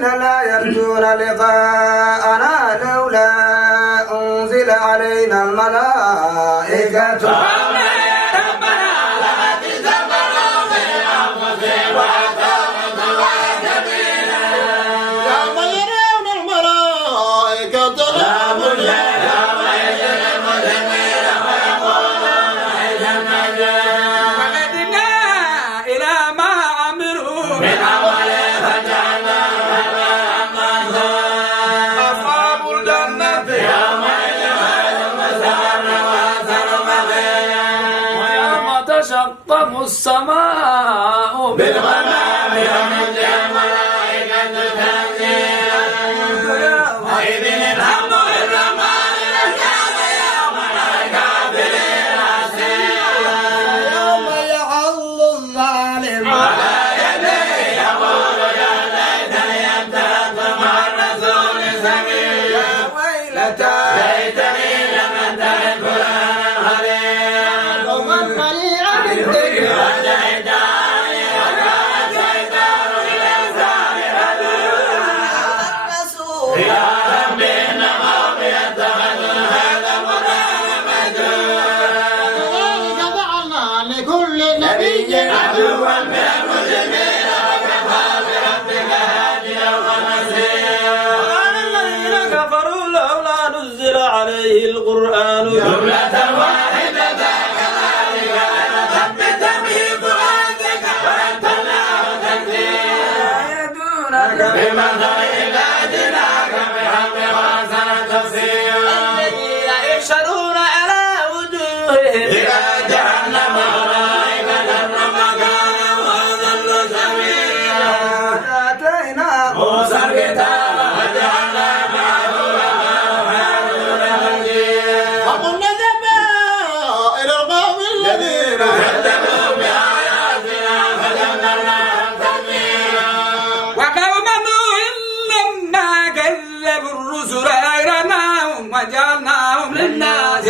الذين لا يرجون لقاءنا لولا أنزل علينا الملائكة تشقق السماء بالغمام ومن الملائكة تنزيلا وإذ الهم للرحمن نسأل يوم الكافرين عسيرا يوم يعض الظالم على يديه يقول يا ليتني اتخذت مع الرسول سبيلا ويلتى ليتني لم اتخذ فلانا خليلا عليه القرآن جملة واحدة كذلك لنثبت به فؤادك ورتلناه تنزيلا يدونك بمثل إذا جئناك بحق وأحسن تفسيرا الذين يحشرون على وجوههم إلى جهنم أولئك مكانا وأضل سبيلا آتينا موسى الكتاب وجعلنا معه كذبوا بآياتنا فدمرناهم تدميرا وقوم نوح لما كذبوا الرسل أغرقناهم وجعلناهم للناس